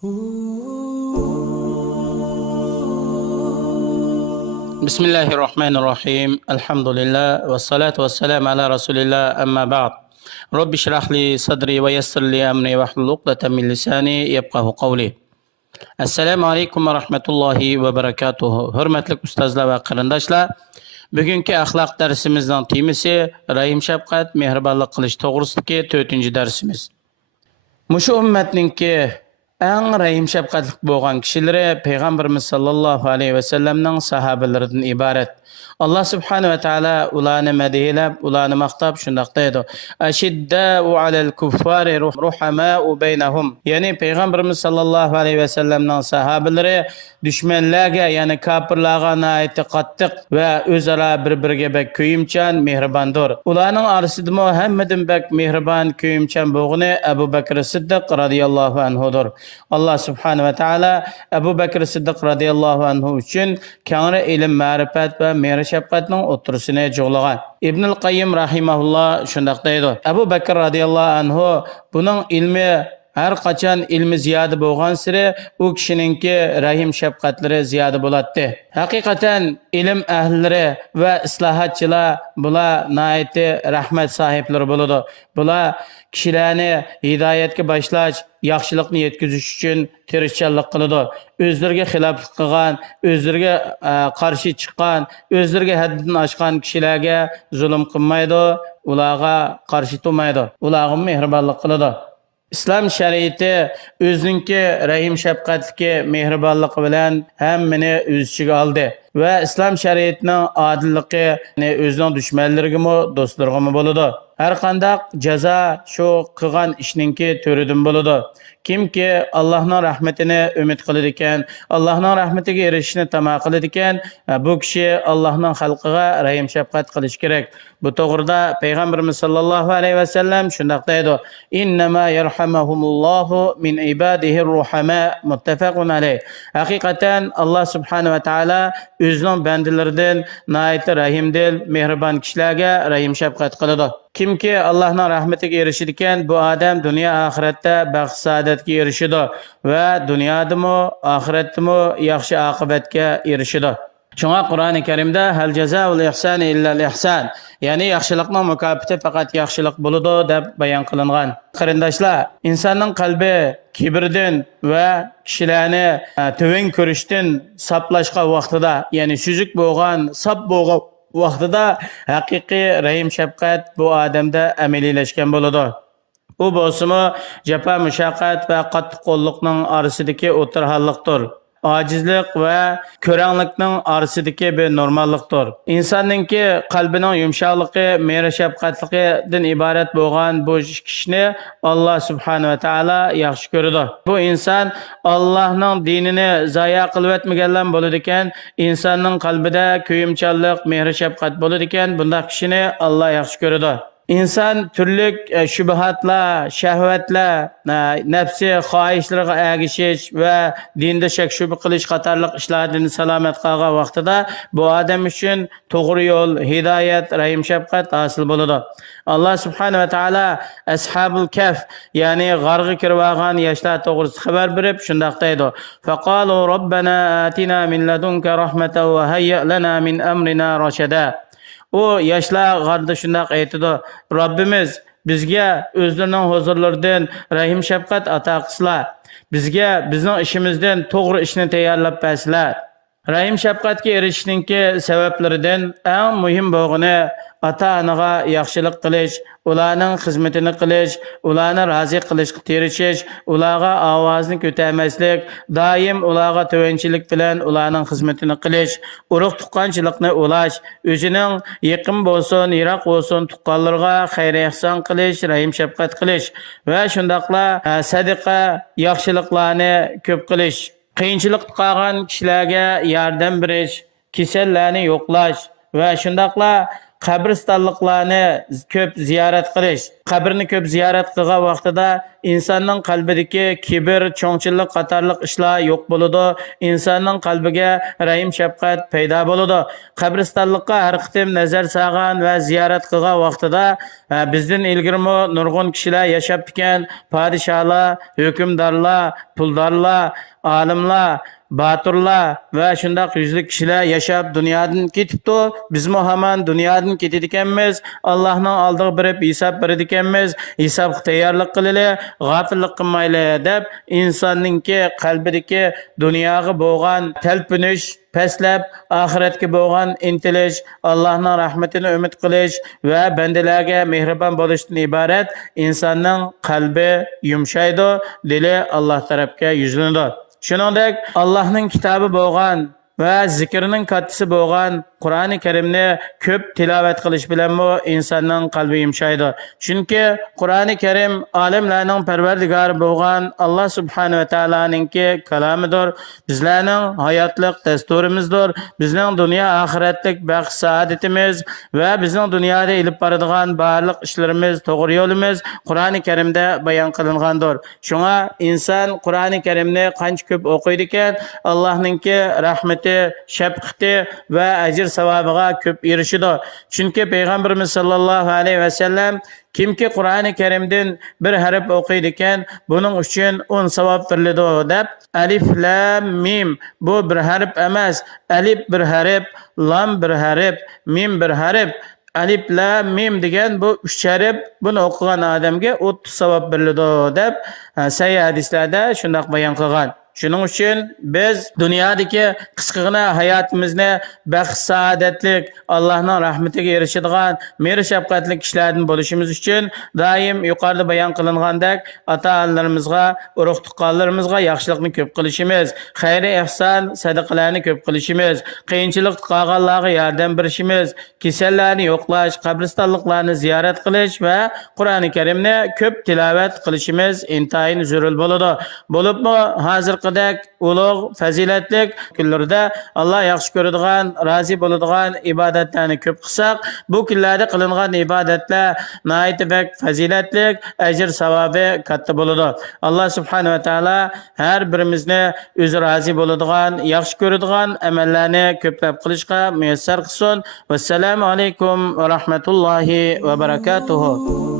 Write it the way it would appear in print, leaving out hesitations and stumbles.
بسم الله الرحمن الرحيم الحمد لله والصلاة والسلام على رسول الله أما بعد رب اشرح لي صدري ويسر لي أمري واحلل عقدة من لساني يفقه قولي Assalamu alaykum va rahmatullohi va barakatuh. Hurmatli ustozlar va qarindoshlar, bugungi axloq darsimizning temasi rahim shafqat, mehribonlik qilish to'g'risidagi 4-darsimiz. Mushu ummatningki eng rahim shafqatli bo'lgan kishilari payg'ambarimiz sollallohu alayhi vasallamning sahobalaridan iborat. Allah subhanahu va taolo ularni madhilab, ularni maqtab shundoq deydi: "Ashidda'u alal kuffari ruhama'u baynahum." Ya'ni payg'ambarimiz sollallohu alayhi vasallamning sahobalari dushmanlarga, ya'ni kofirlarga nihoyatda qattiq va o'zaro bir-biriga bak kuyimchan, mehribondir. Ularning orasidami hammadan bak mehribon, kuyimchan bo'lgani Abu Bakr Siddiq radhiyallohu anhudir. Allah subhanahu va taolo Abu Bakr Siddiq radhiyallohu anhu uchun kengri ilm, ma'rifat va mehr shafqatning o'tirisini jo'g'lagan. Ibn al-Qayyim rahimahulloh shundoq deydi: Abu Bakr radhiyallohu anhu buning ilmi har qachon ilmi ziyoda bo'lgan siri u kishininki rahim shafqatlari ziyoda bo'ladi. Haqiqatan ilm ahlilari va islohotchilar bular nihoyatda rahmat sohiblari bo'ladi. Bular kishilarni hidoyatga boshlash, yaxshilikni yetkazish uchun tirishchanlik qiladi. O'zlariga xiloflik qilgan, o'zlariga qarshi chiqqan, o'zlariga haddidan oshgan kishilarga zulm qilmaydi, ularga qarshi turmaydi, ularga mehribonlik qiladi. İslam şəriəti özünki rahim şəfqətliki mehribonligi bilan hammani o'z ichiga oldi va islom shariatining odilligi o'zining dushmanlariga do'stlarga bo'ladi. Har qanday jazo shu qilgan ishninki to'ridan bo'ladi. Kimki Allohning rahmatini umid qiladi ekan, Allohning rahmatiga erishishni tama qiladi ekan, bu kishi Allohning xalqiga rahim shafqat qilish kerak. Bu to'g'rida payg'ambarimiz sollallohu alayhi vasallam shunday deydi: "Innama yarhamuhumullohu min ibadihi ruhama." Muttafaqun alayh. Haqiqatan Alloh subhanahu va taolo o'zining bandalaridan nihoyatda rahimdil, mehribon kishilarga rahim shafqat qiladi. Kimki Allohning rahmatiga erishadi ekan, bu odam dunyo oxiratda baxt saodatga erishadi va dunyodami, oxiratdami yaxshi oqibatga erishadi. Shunga Qur'oni Karimda hal jazaul ihsani illa al ihsan, ya'ni yaxshilikning mukofoti faqat yaxshilik bo'ladi deb bayon qilingan. Qarindoshlar, insonning qalbi kibrdan va kishilarni tövin ko'rishdan saplashga vaqtida, ya'ni suzuk bo'lgan, sap bo'lgan vaqtida haqiqiy rahim shafqat bu odamda amaliylashgan bo'ladi. U bo'lsa-mu jafo mushaqqat va qattiq qo'lliqning orasidagi o'tirhallikdir. Acizlik va ko'ranglikning orasidagi bir normallikdir. Insonninki qalbining yumshoqligi, mehr shafqatligidan iborat bo'lgan bu kishini Alloh subhanahu va taolo yaxshi ko'radi. Bu inson Allohning dinini zoya qilib o'tmaganlar bo'ladi ekan, insonning qalbida kuyimchanlik, mehr shafqat bo'ladi ekan, bunday kishini Alloh yaxshi ko'radi. İnsan turli shubhatlar, shahvatlar, nafsi xohishlarga ergishish va dinda shak shubha qilish qatorliq ishlardan salomat qolgan vaqtida bu odam uchun to'g'ri yo'l, hidoyat, rahim shafqat hosil bo'ladi. Alloh subhanahu va taolo ashabul kaf, ya'ni g'arg'i kirib olgan yoshlar to'g'risida xabar berib shunday deydi: "Faqalu robbana atina min ladunka rahmatan va hayyi' lana min amrina rashada." O yoshlar g'arda shunday aytadi: Robbimiz bizga o'zlarining huzurlaridan rahim shafqat ato qilsizlar. Bizga bizning ishimizdan to'g'ri ishni tayyorlab bersizlar. Rahim shafqatga erishishninki sabablaridan eng muhim bo'lgani ota-onaga yaxshilik qilish, ularning xizmatini qilish, ularni rozi qilishga tirishish, ularga ovozni ko'tarmaslik, doim ularga to'vanchilik bilan ularning xizmatini qilish, urug' tuqqanchilikni ulash, o'zining yaqin bo'lsin, yiroq bo'lsin tuqqanlarga xayr ehson qilish, rahim shafqat qilish va shundaqla sadaqa, yaxshiliklarni ko'p qilish, qiyinchilik qolgan kishilarga yordam berish, kasallarni yo'qlash va shundaqla qabristonliklarni ko'p ziyorat qilish. Qabrni ko'p ziyorat qilgan vaqtida insonning qalbidagi kibr, cho'ngchillik qatorliq ishlar yo'q bo'ladi. Insonning qalbiga rahim shafqat paydo bo'ladi. Qabristonlikqa har qitim nazar solgan va ziyorat qilgan vaqtida bizdan ilgirmi nurg'un kishilar yashab ekan, podshohlar, hukmdorlar, puldorlar, olimlar, baturlar va shundoq yuzli kishilar yashab dunyodan ketibdi. Bizmi hamon dunyodan ketadiganmiz. Allohning oldiga borib hisob beradiganmiz. Hisobga tayyorlik qilili, g'afillik qilmayli deb insonninki qalbidagi dunyoga bo'lgan talpinish paslab oxiratga bo'lgan intilish, Allohning rahmatini umid qilish va bandalarga mehribon bo'lishdan iborat insonning qalbi yumshaydi, dili Alloh tarafga yuzlanadi. Shuningdek, Allohning kitobi bo'lgan va zikrining kattasi bo'lgan Qur'oni Karimni ko'p tilovat qilish bilan insonning qalbi yumshaydi. Chunki Qur'oni Karim olamlarning parvardigori bo'lgan Alloh subhanahu va taoloninki kalomidir. Bizlarning hayotlik dasturimizdir. Bizning dunyo oxiratlik baxt saodatimiz va bizning dunyoda ilib boradigan barliq ishlarimiz, to'g'ri yo'limiz Qur'oni Karimda bayon qilingandir. Shunga inson Qur'oni Karimni qancha ko'p o'qiydi ekan, Allohninki rahmati, shafqati va ajr savobiga ko'p erishidi. Chunki payg'ambarimiz sollallohu alayhi vasallam kimki Qur'oni Karimdan bir harf o'qiydi ekan, buning uchun 10 savob beriladi deb, alif lam mim bu bir harf emas, alif bir harf, lam bir harf, mim bir harf. Alif lam mim degan bu 3 harf, buni o'qigan odamga 30 savob beriladi deb sahih hadislarda shunday bayon qilgan. Shuning uchun biz dunyodagi qisqagina hayotimizni baxt saodatlik, Allohning rahmatiga erishadigan mehr shafqatli kishilardan bo'lishimiz uchun doim yuqorida bayon qilingandek ota-onalarimizga, urug' tuqqanlarimizga yaxshilikni ko'p qilishimiz, xayri ihson, sadaqalarni ko'p qilishimiz, qiyinchilik qolganlarga yordam berishimiz, kasallarni yo'qlash, qabristonliklarni ziyorat qilish va Qur'oni Karimni ko'p tilovat qilishimiz intayin zarur bo'ladi. Bo'libmi hozirqidek ulug' fazilatlik kunlarda Alloh yaxshi ko'radigan, rozi bo'ladigan ibodatlarni ko'p qilsak, bu kunlarda qilingan ibodatlar nihoyat fazilatlik, ajr savobi katta bo'ladi. Alloh subhanahu va taolo har birimizni o'zi rozi bo'ladigan, yaxshi ko'radigan amallarni ko'plab qilishga muyassar qilsin. Vassalomu alaykum va rahmatullohi va barakatuh.